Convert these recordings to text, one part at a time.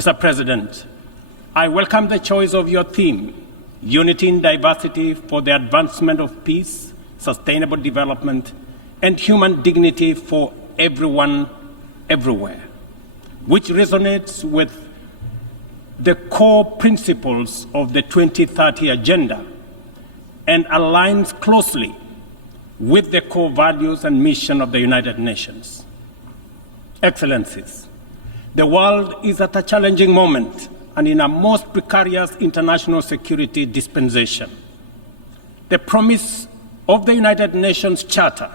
Mr. President, I welcome the choice of your theme, Unity in Diversity for the Advancement of Peace, Sustainable Development, and Human Dignity for Everyone, Everywhere, which resonates with the core principles of the 2030 Agenda and aligns closely with the core values and mission of the United Nations. Excellencies, the world is at a challenging moment and in a most precarious international security dispensation. The promise of the United Nations Charter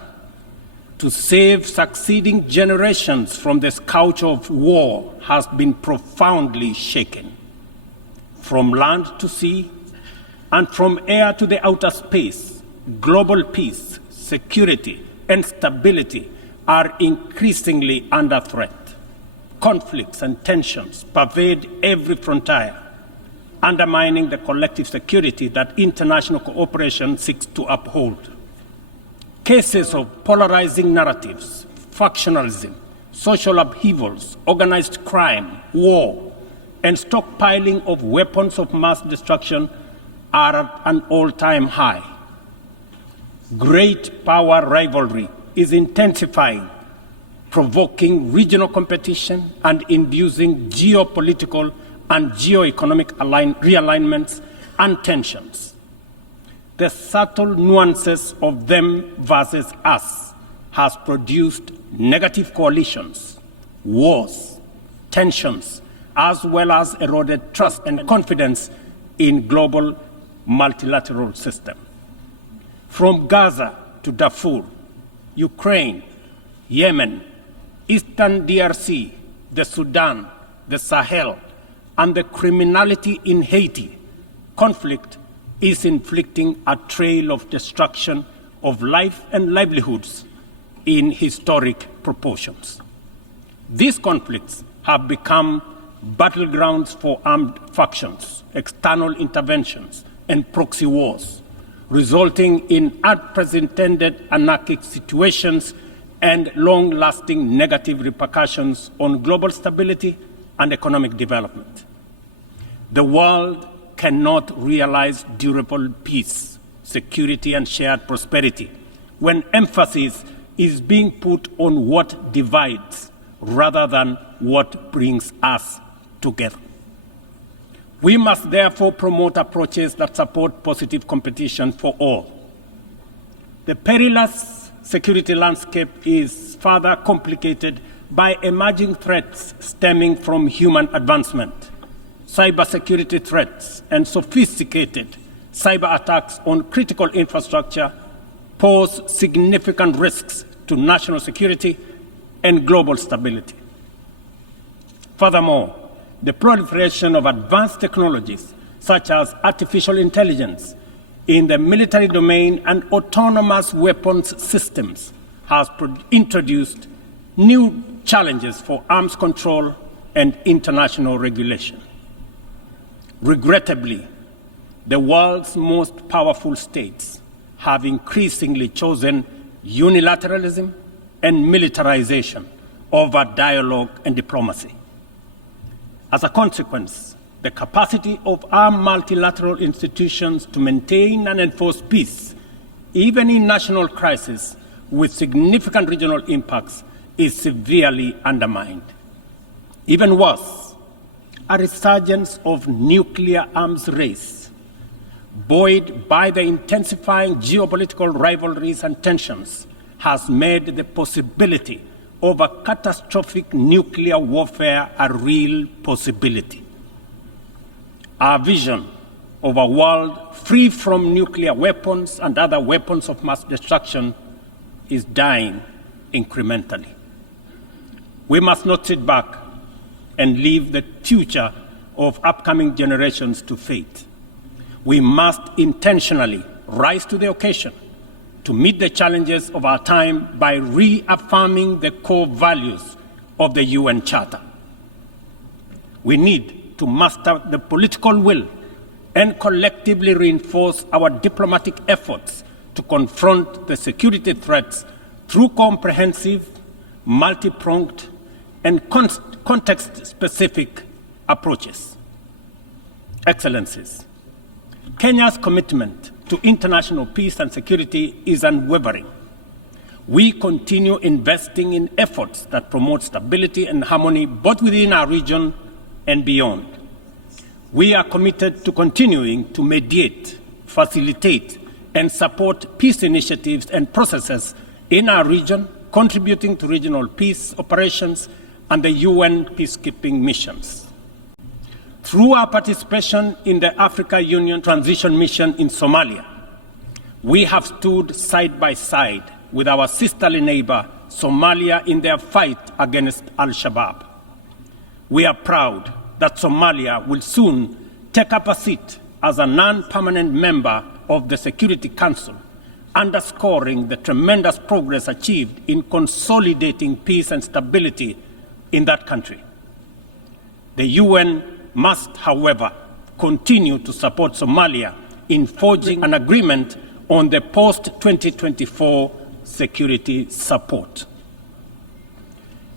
to save succeeding generations from the scourge of war has been profoundly shaken. From land to sea and from air to the outer space, global peace, security, and stability are increasingly under threat. Conflicts and tensions pervade every frontier, undermining the collective security that international cooperation seeks to uphold. Cases of polarizing narratives, factionalism, social upheavals, organized crime, war, and stockpiling of weapons of mass destruction are at an all-time high. Great power rivalry is intensifying, provoking regional competition and inducing geopolitical and geoeconomic realignments and tensions. The subtle nuances of them versus us has produced negative coalitions, wars, tensions, as well as eroded trust and confidence in global multilateral system. From Gaza to Darfur, Ukraine, Yemen, Eastern DRC, the Sudan, the Sahel, and the criminality in Haiti, conflict is inflicting a trail of destruction of life and livelihoods in historic proportions. These conflicts have become battlegrounds for armed factions, external interventions, and proxy wars, resulting in unprecedented anarchic situations and long-lasting negative repercussions on global stability and economic development. The world cannot realize durable peace, security, and shared prosperity when emphasis is being put on what divides rather than what brings us together. We must therefore promote approaches that support positive competition for all. The perilous security landscape is further complicated by emerging threats stemming from human advancement. Cybersecurity threats and sophisticated cyber attacks on critical infrastructure pose significant risks to national security and global stability. Furthermore, the proliferation of advanced technologies such as artificial intelligence in the military domain and autonomous weapons systems has introduced new challenges for arms control and international regulation. Regrettably, the world's most powerful states have increasingly chosen unilateralism and militarization over dialogue and diplomacy. As a consequence, the capacity of our multilateral institutions to maintain and enforce peace, even in national crises with significant regional impacts, is severely undermined. Even worse, a resurgence of nuclear arms race, buoyed by the intensifying geopolitical rivalries and tensions, has made the possibility of a catastrophic nuclear warfare a real possibility. Our vision of a world free from nuclear weapons and other weapons of mass destruction is dying incrementally. We must not sit back and leave the future of upcoming generations to fate. We must intentionally rise to the occasion to meet the challenges of our time by reaffirming the core values of the UN Charter. We need to muster the political will and collectively reinforce our diplomatic efforts to confront the security threats through comprehensive, multi-pronged, and context-specific approaches. Excellencies, Kenya's commitment to international peace and security is unwavering. We continue investing in efforts that promote stability and harmony both within our region and beyond. We are committed to continuing to mediate, facilitate, and support peace initiatives and processes in our region, contributing to regional peace operations and the UN peacekeeping missions. Through our participation in the Africa Union Transition Mission in Somalia, we have stood side by side with our sisterly neighbor, Somalia, in their fight against Al-Shabaab. We are proud that Somalia will soon take up a seat as a non-permanent member of the Security Council, underscoring the tremendous progress achieved in consolidating peace and stability in that country. The UN must, however, continue to support Somalia in forging an agreement on the post-2024 security support.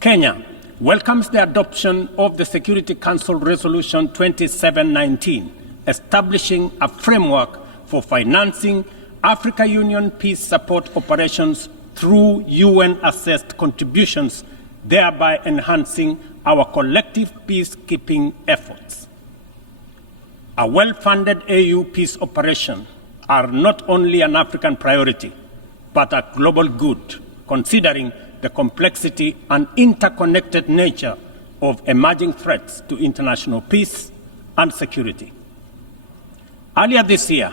Kenya welcomes the adoption of the Security Council Resolution 2719, establishing a framework for financing Africa Union peace support operations through UN-assessed contributions, thereby enhancing our collective peacekeeping efforts. A well-funded AU peace operation are not only an African priority, but a global good, considering the complexity and interconnected nature of emerging threats to international peace and security. Earlier this year,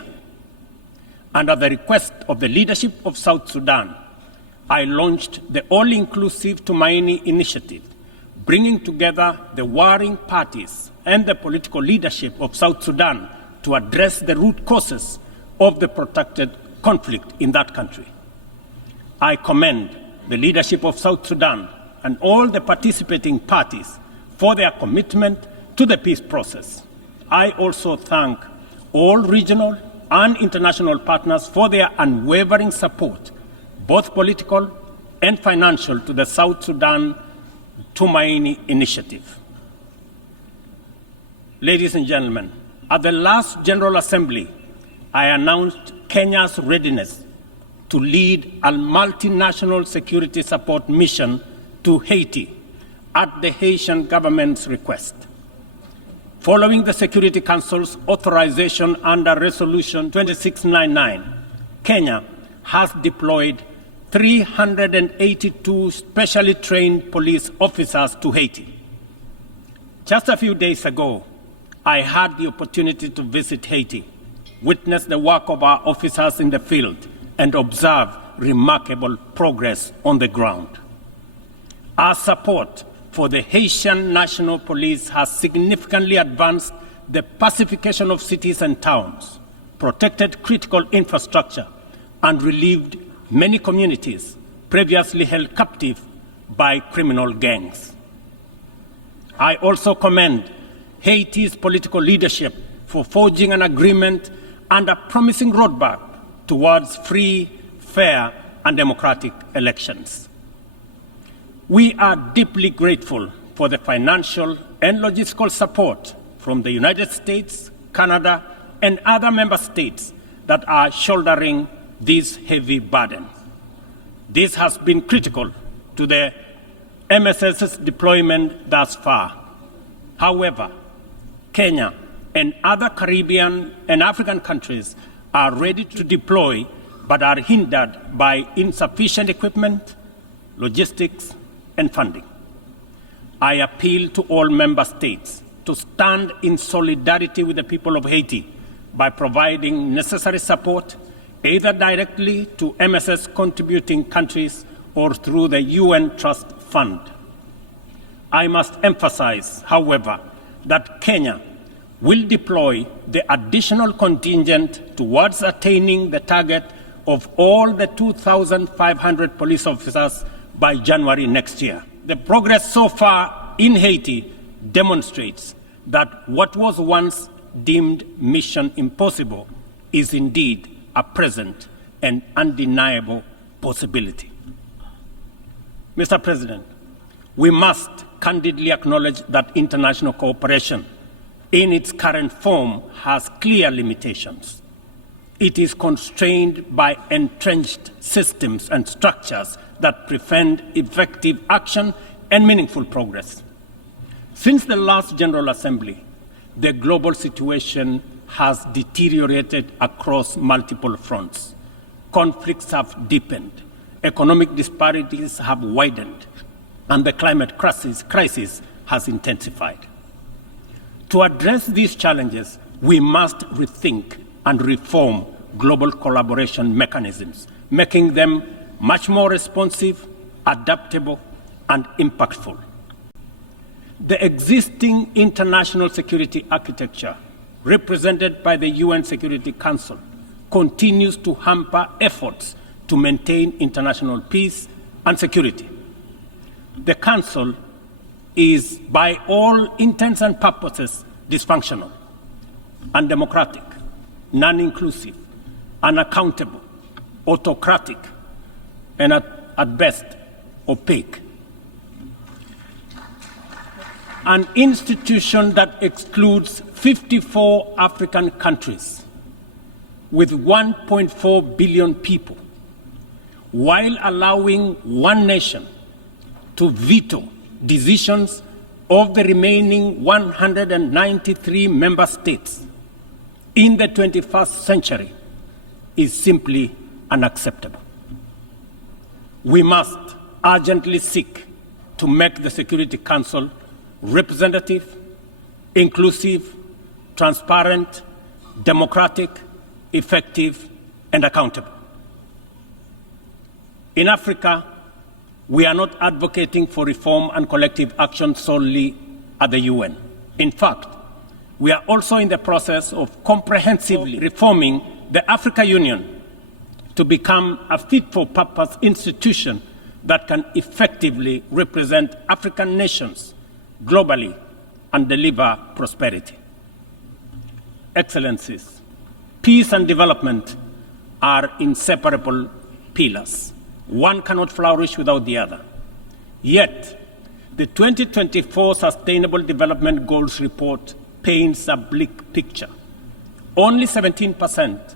under the request of the leadership of South Sudan, I launched the All-Inclusive Tumaini Initiative, bringing together the warring parties and the political leadership of South Sudan to address the root causes of the protracted conflict in that country. I commend the leadership of South Sudan and all the participating parties for their commitment to the peace process. I also thank all regional and international partners for their unwavering support, both political and financial, to the South Sudan Tumaini Initiative. Ladies and gentlemen, at the last General Assembly, I announced Kenya's readiness to lead a multinational security support mission to Haiti at the Haitian government's request. Following the Security Council's authorization under Resolution 2699, Kenya has deployed 382 specially trained police officers to Haiti. Just a few days ago, I had the opportunity to visit Haiti, witness the work of our officers in the field, and observe remarkable progress on the ground. Our support for the Haitian National Police has significantly advanced the pacification of cities and towns, protected critical infrastructure, and relieved many communities previously held captive by criminal gangs. I also commend Haiti's political leadership for forging an agreement and a promising roadmap towards free, fair, and democratic elections. We are deeply grateful for the financial and logistical support from the United States, Canada, and other member states that are shouldering this heavy burden. This has been critical to the MSS's deployment thus far. However, Kenya and other Caribbean and African countries are ready to deploy but are hindered by insufficient equipment, logistics, and funding. I appeal to all member states to stand in solidarity with the people of Haiti by providing necessary support, either directly to MSS contributing countries or through the UN Trust Fund. I must emphasize, however, that Kenya will deploy the additional contingent towards attaining the target of all the 2,500 police officers by January next year. The progress so far in Haiti demonstrates that what was once deemed mission impossible is indeed a present and undeniable possibility. Mr. President, we must candidly acknowledge that international cooperation in its current form has clear limitations. It is constrained by entrenched systems and structures that prevent effective action and meaningful progress. Since the last General Assembly, the global situation has deteriorated across multiple fronts. Conflicts have deepened, economic disparities have widened, and the climate crisis has intensified. To address these challenges, we must rethink and reform global collaboration mechanisms, making them much more responsive, adaptable, and impactful. The existing international security architecture, represented by the UN Security Council, continues to hamper efforts to maintain international peace and security. The Council is, by all intents and purposes, dysfunctional, undemocratic, non-inclusive, unaccountable, autocratic, and at best, opaque. An institution that excludes 54 African countries with 1.4 billion people, while allowing one nation to veto decisions of the remaining 193 member states in the 21st century, is simply unacceptable. We must urgently seek to make the Security Council representative, inclusive, transparent, democratic, effective, and accountable. In Africa, we are not advocating for reform and collective action solely at the UN. In fact, we are also in the process of comprehensively reforming the Africa Union to become a fit-for-purpose institution that can effectively represent African nations globally and deliver prosperity. Excellencies, peace and development are inseparable pillars. One cannot flourish without the other. Yet, the 2024 Sustainable Development Goals report paints a bleak picture. Only 17%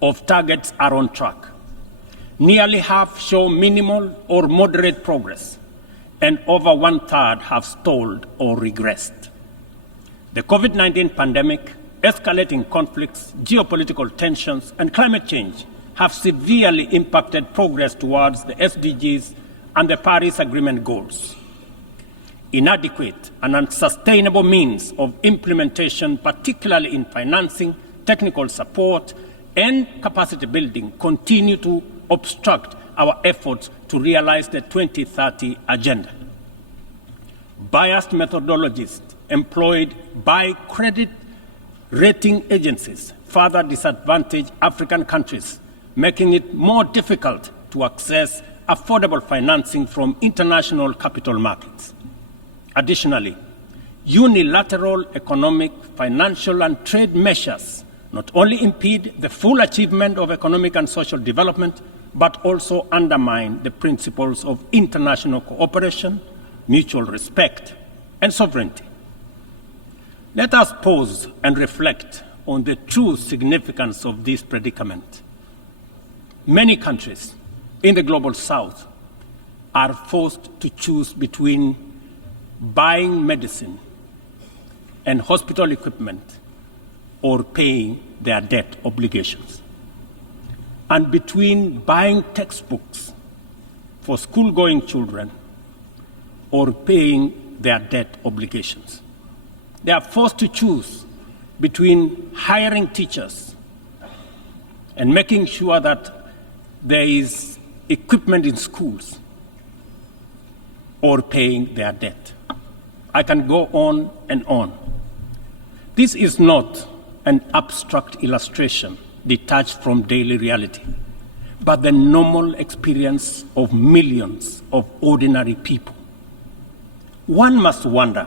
of targets are on track. Nearly half show minimal or moderate progress, and over one-third have stalled or regressed. The COVID-19 pandemic, escalating conflicts, geopolitical tensions, and climate change have severely impacted progress towards the SDGs and the Paris Agreement goals. Inadequate and unsustainable means of implementation, particularly in financing, technical support, and capacity building, continue to obstruct our efforts to realize the 2030 agenda. Biased methodologies employed by credit rating agencies further disadvantage African countries, making it more difficult to access affordable financing from international capital markets. Additionally, unilateral economic, financial, and trade measures not only impede the full achievement of economic and social development, but also undermine the principles of international cooperation, mutual respect, and sovereignty. Let us pause and reflect on the true significance of this predicament. Many countries in the global south are forced to choose between buying medicine and hospital equipment or paying their debt obligations, and between buying textbooks for school-going children or paying their debt obligations. They are forced to choose between hiring teachers and making sure that there is equipment in schools or paying their debt. I can go on and on. This is not an abstract illustration detached from daily reality, but the normal experience of millions of ordinary people. One must wonder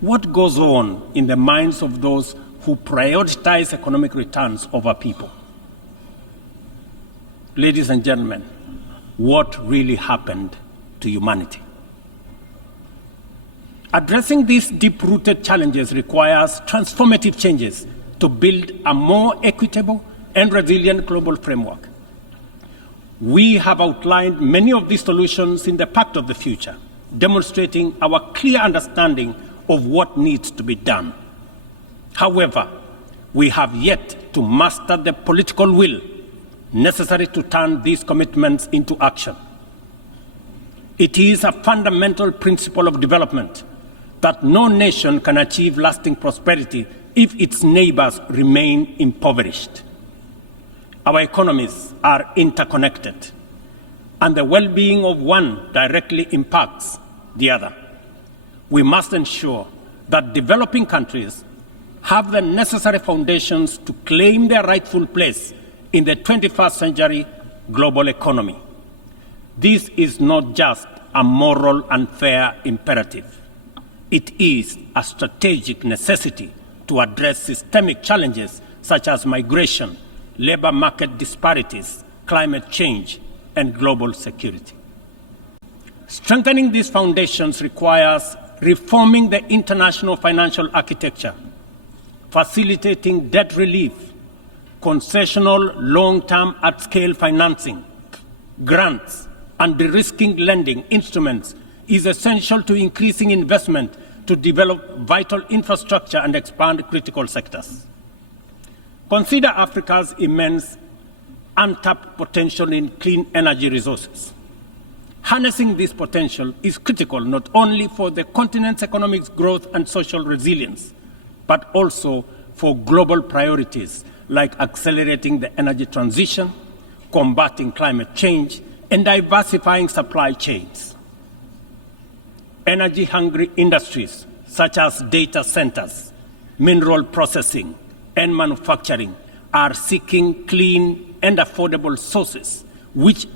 what goes on in the minds of those who prioritize economic returns over people. Ladies and gentlemen, what really happened to humanity? Addressing these deep-rooted challenges requires transformative changes to build a more equitable and resilient global framework. We have outlined many of these solutions in the Pact of the Future, demonstrating our clear understanding of what needs to be done. However, we have yet to master the political will necessary to turn these commitments into action. It is a fundamental principle of development that no nation can achieve lasting prosperity if its neighbors remain impoverished. Our economies are interconnected, and the well-being of one directly impacts the other. We must ensure that developing countries have the necessary foundations to claim their rightful place in the 21st century global economy. This is not just a moral and fair imperative. It is a strategic necessity to address systemic challenges such as migration, labor market disparities, climate change, and global security. Strengthening these foundations requires reforming the international financial architecture, facilitating debt relief, concessional long-term at-scale financing, grants, and de-risking lending instruments is essential to increasing investment to develop vital infrastructure and expand critical sectors. Consider Africa's immense untapped potential in clean energy resources. Harnessing this potential is critical not only for the continent's economic growth and social resilience, but also for global priorities like accelerating the energy transition, combating climate change, and diversifying supply chains. Energy-hungry industries such as data centers, mineral processing, and manufacturing are seeking clean and affordable sources which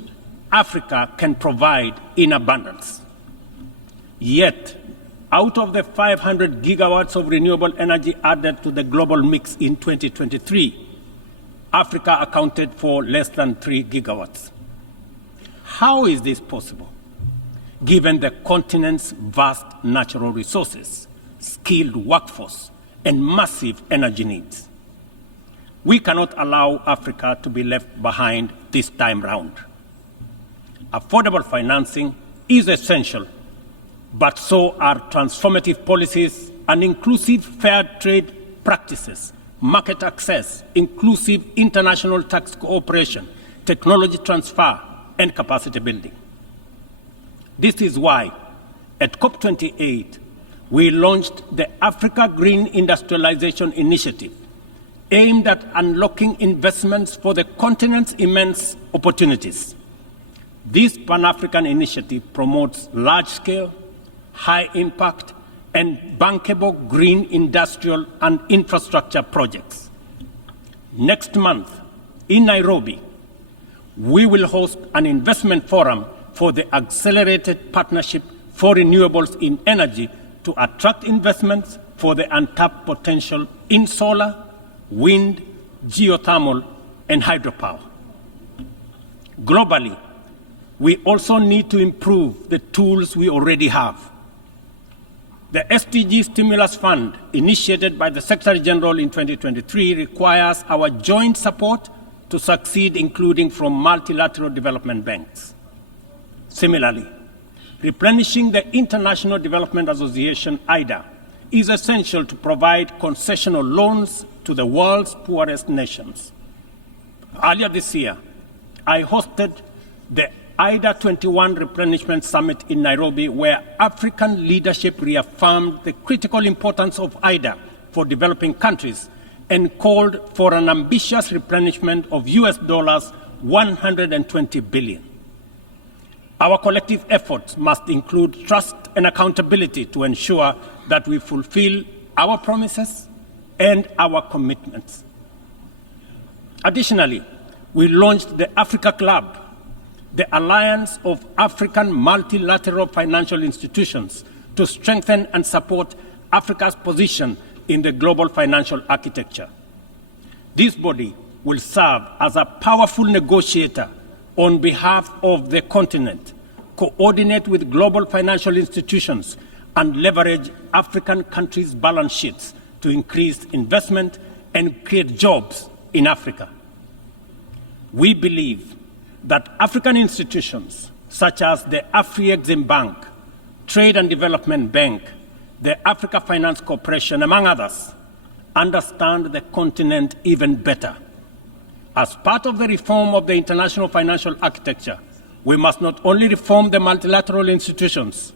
Africa can provide in abundance. Yet, out of the 500 gigawatts of renewable energy added to the global mix in 2023, Africa accounted for less than 3 gigawatts. How is this possible, given the continent's vast natural resources, skilled workforce, and massive energy needs? We cannot allow Africa to be left behind this time round. Affordable financing is essential, but so are transformative policies and inclusive fair trade practices, market access, inclusive international tax cooperation, technology transfer, and capacity building. This is why, at COP28, we launched the Africa Green Industrialization Initiative, aimed at unlocking investments for the continent's immense opportunities. This Pan-African initiative promotes large-scale, high-impact, and bankable green industrial and infrastructure projects. Next month, in Nairobi, we will host an investment forum for the Accelerated Partnership for Renewables in Energy to attract investments for the untapped potential in solar, wind, geothermal, and hydropower. Globally, we also need to improve the tools we already have. The SDG Stimulus Fund, initiated by the Secretary General in 2023, requires our joint support to succeed, including from multilateral development banks. Similarly, replenishing the International Development Association, IDA, is essential to provide concessional loans to the world's poorest nations. Earlier this year, I hosted the IDA 21 Replenishment Summit in Nairobi, where African leadership reaffirmed the critical importance of IDA for developing countries and called for an ambitious replenishment of US dollars 120 billion. Our collective efforts must include trust and accountability to ensure that we fulfill our promises and our commitments. Additionally, we launched the Africa Club, the alliance of African multilateral financial institutions, to strengthen and support Africa's position in the global financial architecture. This body will serve as a powerful negotiator on behalf of the continent, coordinate with global financial institutions, and leverage African countries' balance sheets to increase investment and create jobs in Africa. We believe that African institutions such as the Afri-Exim Bank, Trade and Development Bank, the Africa Finance Corporation, among others, understand the continent even better. As part of the reform of the international financial architecture, we must not only reform the multilateral institutions,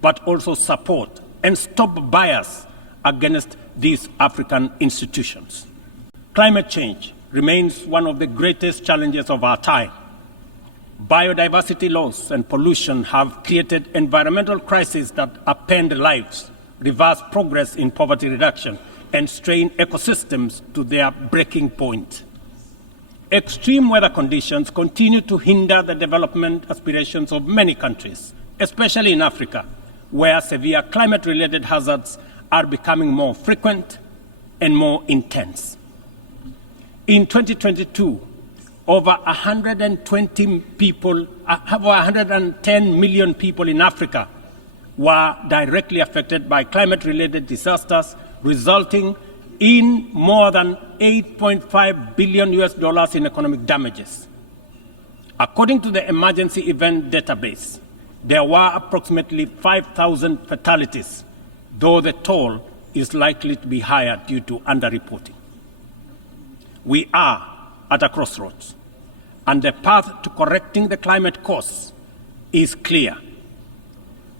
but also support and stop bias against these African institutions. Climate change remains one of the greatest challenges of our time. Biodiversity loss and pollution have created environmental crises that upend lives, reverse progress in poverty reduction, and strain ecosystems to their breaking point. Extreme weather conditions continue to hinder the development aspirations of many countries, especially in Africa, where severe climate-related hazards are becoming more frequent and more intense. In 2022, over 110 million people in Africa were directly affected by climate-related disasters, resulting in more than $8.5 billion in economic damages. According to the Emergency Event Database, there were approximately 5,000 fatalities, though the toll is likely to be higher due to underreporting. We are at a crossroads, and the path to correcting the climate course is clear.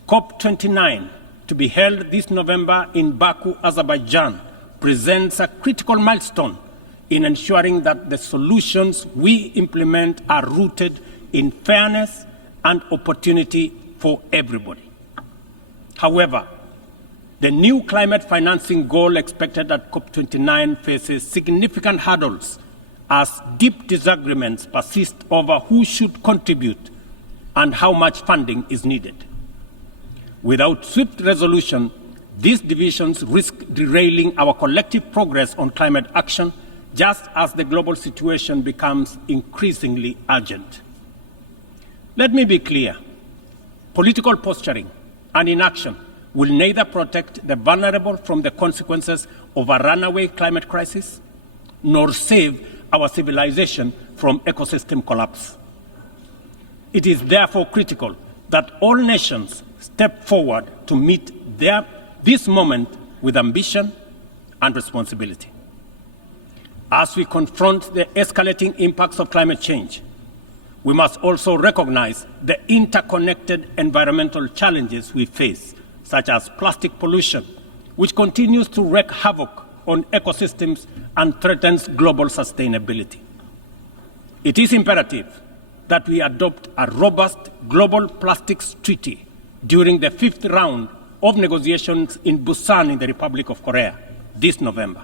COP29, to be held this November in Baku, Azerbaijan, presents a critical milestone in ensuring that the solutions we implement are rooted in fairness and opportunity for everybody. However, the new climate financing goal expected at COP29 faces significant hurdles as deep disagreements persist over who should contribute and how much funding is needed. Without swift resolution, these divisions risk derailing our collective progress on climate action, just as the global situation becomes increasingly urgent. Let me be clear. Political posturing and inaction will neither protect the vulnerable from the consequences of a runaway climate crisis, nor save our civilization from ecosystem collapse. It is therefore critical that all nations step forward to meet this moment with ambition and responsibility. As we confront the escalating impacts of climate change, we must also recognize the interconnected environmental challenges we face, such as plastic pollution, which continues to wreak havoc on ecosystems and threatens global sustainability. It is imperative that we adopt a robust global plastics treaty during the 5th round of negotiations in Busan in the Republic of Korea this November.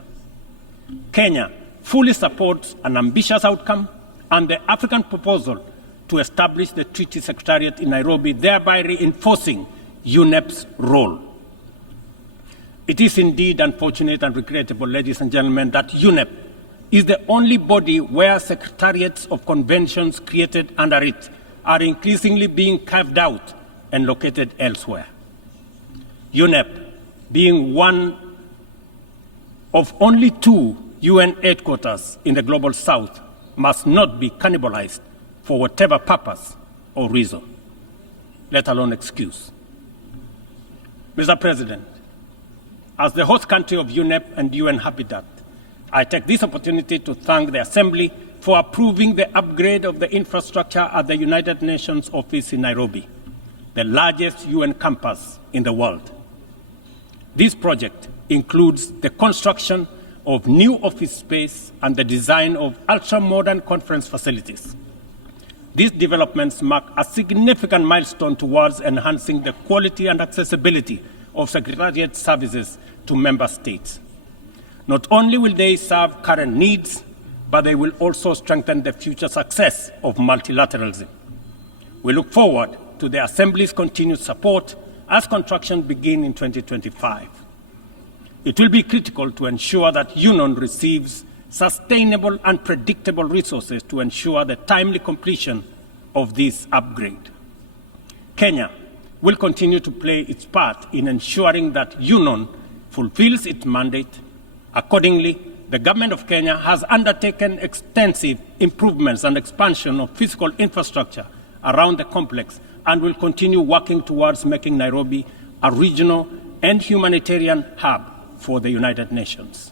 Kenya fully supports an ambitious outcome and the African proposal to establish the Treaty Secretariat in Nairobi, thereby reinforcing UNEP's role. It is indeed unfortunate and regrettable, ladies and gentlemen, that UNEP is the only body where secretariats of conventions created under it are increasingly being carved out and located elsewhere. UNEP, being one of only 2 UN headquarters in the Global South, must not be cannibalized for whatever purpose or reason, let alone excuse. Mr. President, as the host country of UNEP and UN Habitat, I take this opportunity to thank the Assembly for approving the upgrade of the infrastructure at the United Nations office in Nairobi, the largest UN campus in the world. This project includes the construction of new office space and the design of ultra-modern conference facilities. These developments mark a significant milestone towards enhancing the quality and accessibility of Secretariat services to member states. Not only will they serve current needs, but they will also strengthen the future success of multilateralism. We look forward to the Assembly's continued support as construction begins in 2025. It will be critical to ensure that UNON receives sustainable and predictable resources to ensure the timely completion of this upgrade. Kenya will continue to play its part in ensuring that UNON fulfills its mandate. Accordingly, the Government of Kenya has undertaken extensive improvements and expansion of physical infrastructure around the complex and will continue working towards making Nairobi a regional and humanitarian hub for the United Nations.